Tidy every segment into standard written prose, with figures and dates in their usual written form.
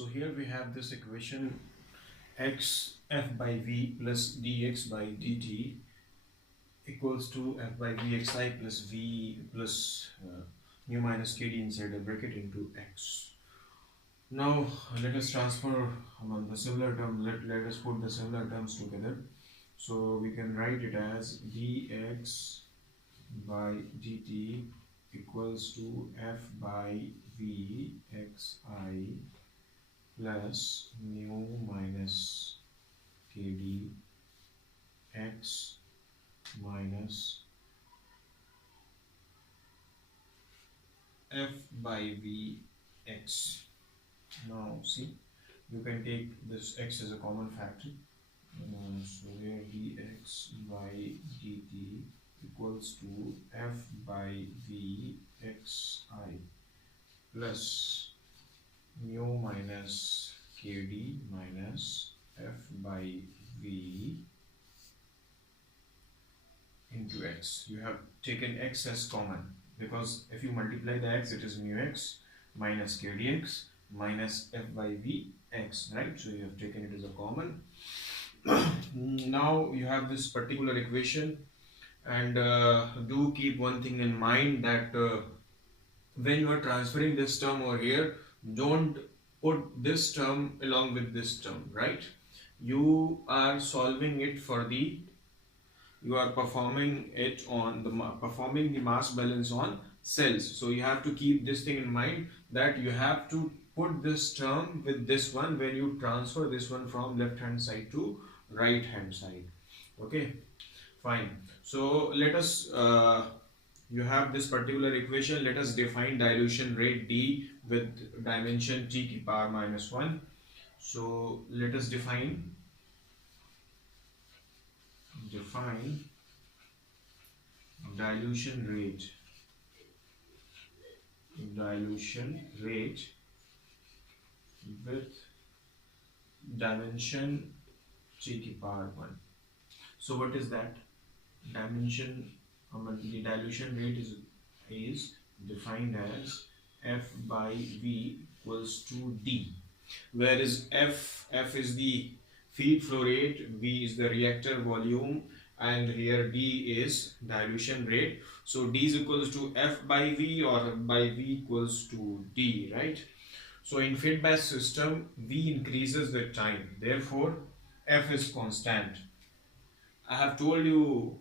So here we have this equation x f by v plus dx by dt equals to f by vxi plus v plus mu minus kd inside a bracket into x. Now let us transfer the similar term. Let us put the similar terms together. So we can write it as dx by dt equals to f by vxi plus mu minus kd x minus f by vx. Now see, you can take this x as a common factor. So here dx by dt equals to f by vxi plus mu minus kd minus f by v into x. You have taken x as common because if you multiply the x, it is mu x minus kdx minus f by v x, right? So you have taken it as a common. Now you have this particular equation, and do keep one thing in mind that when you are transferring this term over here, don't put this term along with this term, right? You are solving it for the, you are performing the mass balance on cells. So you have to keep this thing in mind that you have to put this term with this one when you transfer this one from left hand side to right hand side. Okay, fine. So let us you have this particular equation. Let us define dilution rate d with dimension t to the power minus 1. So let us define dilution rate with dimension t to the power 1. So what is that? The dilution rate is defined as f by v equals to d, whereas f is the feed flow rate, v is the reactor volume, and here d is dilution rate. So d is equals to f by v, or by v equals to d, right? So in feedback system, v increases with time, therefore f is constant. I have told you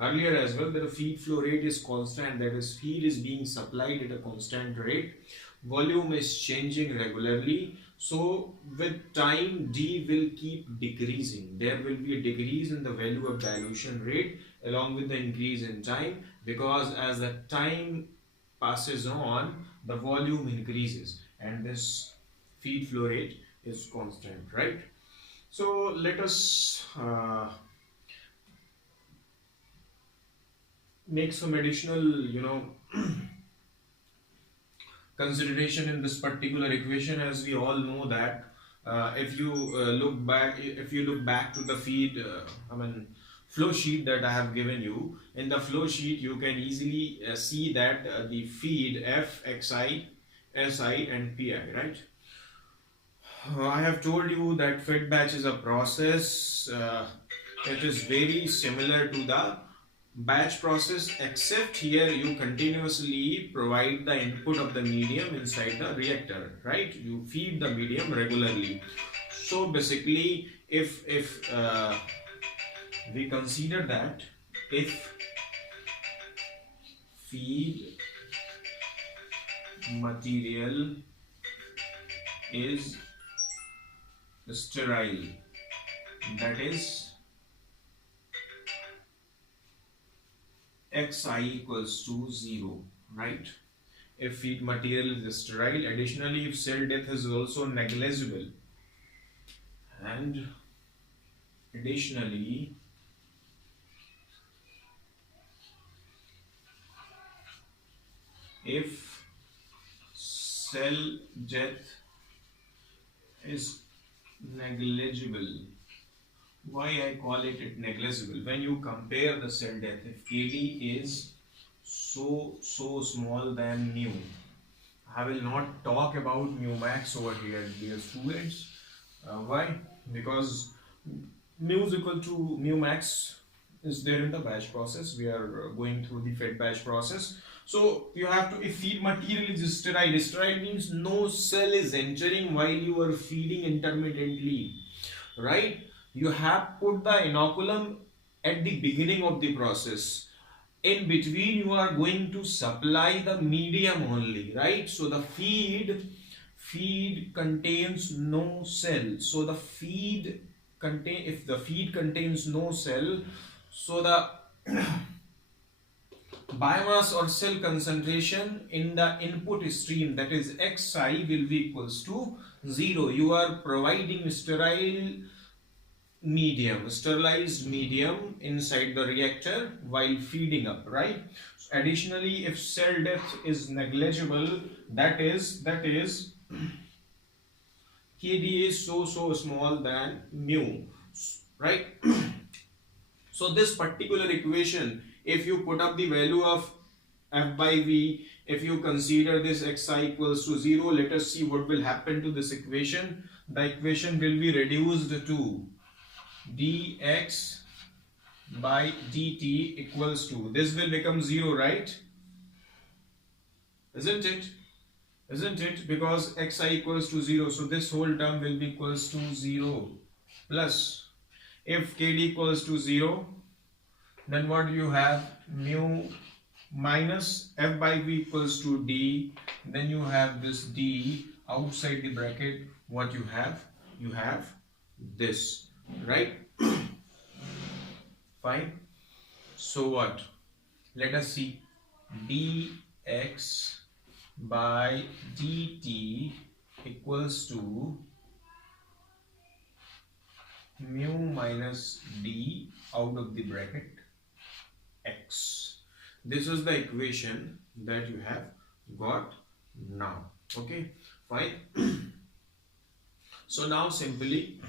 earlier as well that the feed flow rate is constant, that is, feed is being supplied at a constant rate, volume is changing regularly. So with time, d will keep decreasing. There will be a decrease in the value of dilution rate along with the increase in time, because as the time passes on, the volume increases, and this feed flow rate is constant, right? So let us make some additional consideration in this particular equation. As we all know that if you look back to the feed flow sheet that I have given you, in the flow sheet you can easily see that the feed f, xi, si and pi, right? I have told you that fed batch is a process. It is very similar to the batch process, except here you continuously provide the input of the medium inside the reactor, right? You feed the medium regularly. So basically, if we consider that if feed material is sterile, that is xi equals to 0, right? If feed material is sterile, additionally if cell death is also negligible, and additionally if cell death is negligible. Why I call it negligible? When you compare the cell death, if kd is so small than mu, I will not talk about mu max over here, dear students. Why? Because mu is equal to mu max is there in the batch process. We are going through the fed batch process. So you have to, if feed material is sterile, sterile means no cell is entering while you are feeding intermittently, right? You have put the inoculum at the beginning of the process. In between you are going to supply the medium only, right? So the feed contains no cell. So the feed if the feed contains no cell, so the biomass or cell concentration in the input stream, that is xi, will be equals to 0. You are providing sterilized medium inside the reactor while feeding up, right? Additionally, if cell death is negligible, that is kd is so small than mu, right? So this particular equation, if you put up the value of f by v, if you consider this xi equals to 0, let us see what will happen to this equation. The equation will be reduced to dx by dt equals to, this will become 0, right? Isn't it? Because xi equals to 0, so this whole term will be equals to 0 plus, if kd equals to 0, then what do you have? Mu minus f by v equals to d, then you have this d outside the bracket. What you have? You have this, right? Fine. So what? Let us see. dx by dt equals to mu minus d out of the bracket x. This is the equation that you have got now. Okay, fine. So now simply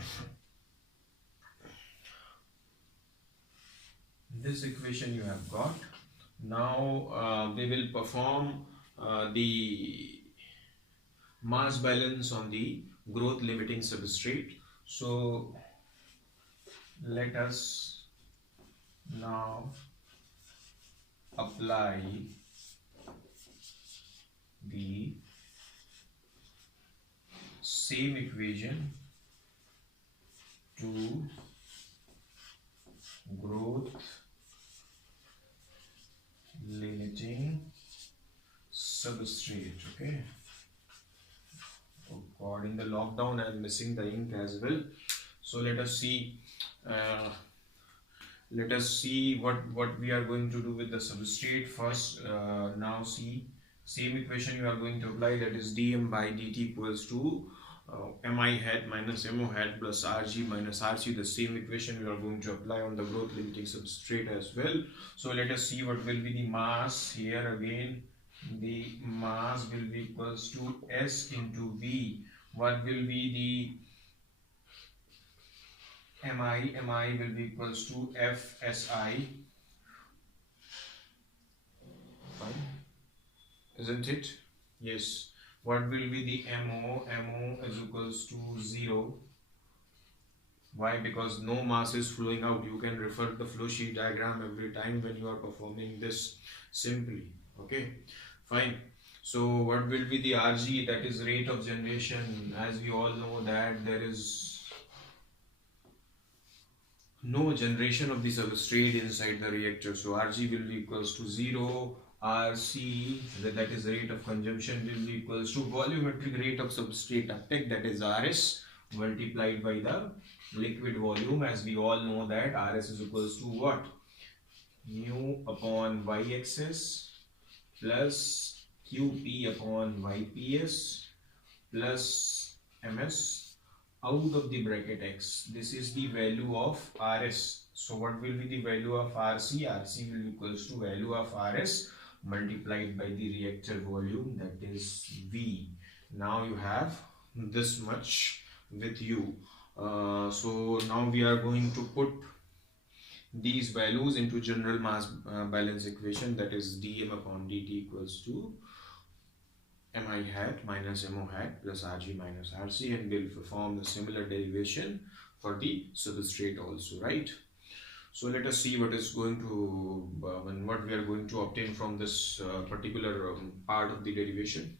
this equation you have got. Now we will perform the mass balance on the growth limiting substrate. So let us now apply the same equation to growth limiting substrate. Okay. Oh God, in the lockdown I am missing the ink as well. So let us see. Let us see what we are going to do with the substrate first. Now see, same equation you are going to apply, that is dm by dt equals to mi hat minus mo hat plus rg minus rc. The same equation we are going to apply on the growth limiting substrate as well. So let us see what will be the mass here. Again, the mass will be equals to s into v. What will be the mi will be equals to fsi. Fine, isn't it? Yes. What will be the mo? Mo is equals to 0. Why? Because no mass is flowing out. You can refer the flow sheet diagram every time when you are performing this simply. Okay, fine. So what will be the rg? That is rate of generation. As we all know that there is no generation of the substrate inside the reactor, so rg will be equals to 0. rc, that is rate of consumption, will be equals to volumetric rate of substrate uptake, that is rs, multiplied by the liquid volume. As we all know that rs is equals to what? Mu upon y-axis plus qp upon yps plus ms out of the bracket x. This is the value of rs. So what will be the value of rc? rc will be equals to value of rs multiplied by the reactor volume, that is v. Now you have this much with you. So now we are going to put these values into general mass balance equation, that is dm upon dt equals to mi hat minus mo hat plus rg minus rc, and we'll perform the similar derivation for the substrate also, right? So let us see what is going to what we are going to obtain from this particular part of the derivation.